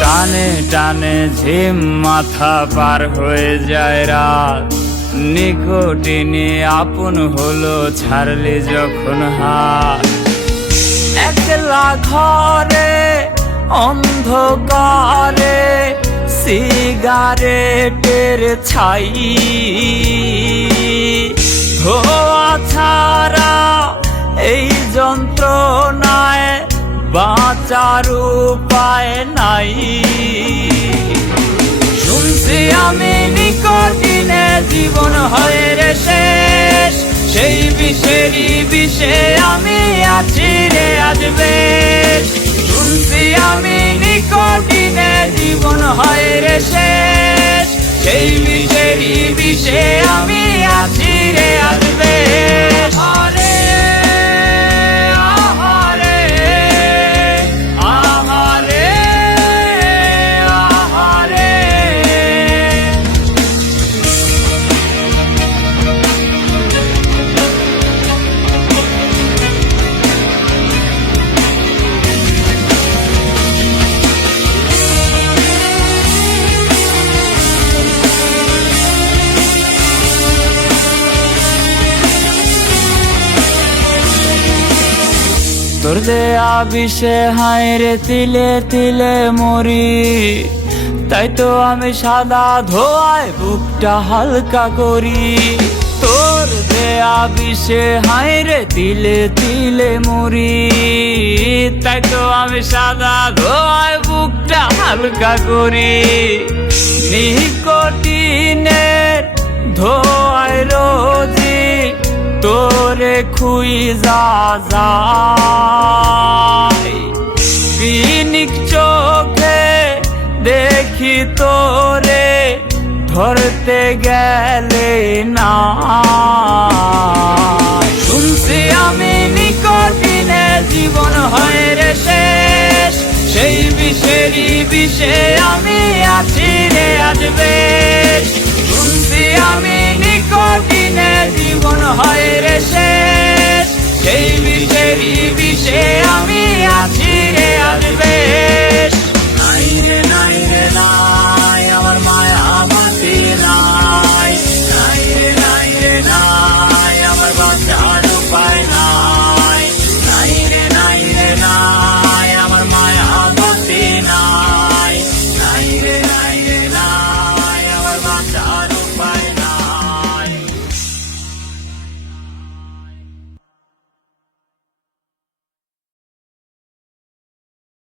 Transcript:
টানে টানে ঝিম মাথা পার হয়ে যায় রাত, নিকটিনে আপন হলো ছাড়লে যখন হাত। একলা ঘরে অন্ধকারে সিগারেটের ছাই, ধোয়া ছাড়া এই যন্ত্রণায় বাঁচার উপায় নাই। শুনছি আমি নিকটিনে জীবন হয় রে শেষ, সেই বিষেরই বিষে আমি আছি রে আজ বেশ। শুনছি আমি নিকটিনে জীবন হয় রে শেষ, সেই বিষেরই বিষে আমি আছি রে আজ বেশ। তোর দেয়া বিষে হায় রে তিলে তিলে মরি, তাই তো আমি সাদা ধোয়ায় বুকটা হালকা করি। তোর দেয়া বিষে হায় রে তিলে তিলে মরি, তাই তো আমি সাদা ধোয়ায় বুকটা হালকা করি। নিকটিনের ধোয়ায় রোজি তোরে খুইজা যায়, বিনিক চোখে দেখি তোরে ধরতে গেলে না। শুনছি আমি নিকটিনে জীবন হয় রে শেষ, সেই বিষেরই বিষে আমি আছি রে আজ বেশ। শুনছি আমি নিকটিনে জীবন হয় রে শেষ, সেই বিষেরই বিষে আমি আছি রে আজ বেশ। নাই রে নাই রে নাই আমার মায়া মাটি নাই, নাই রে নাই রে নাই আমার বাঁচার উপায় নাই।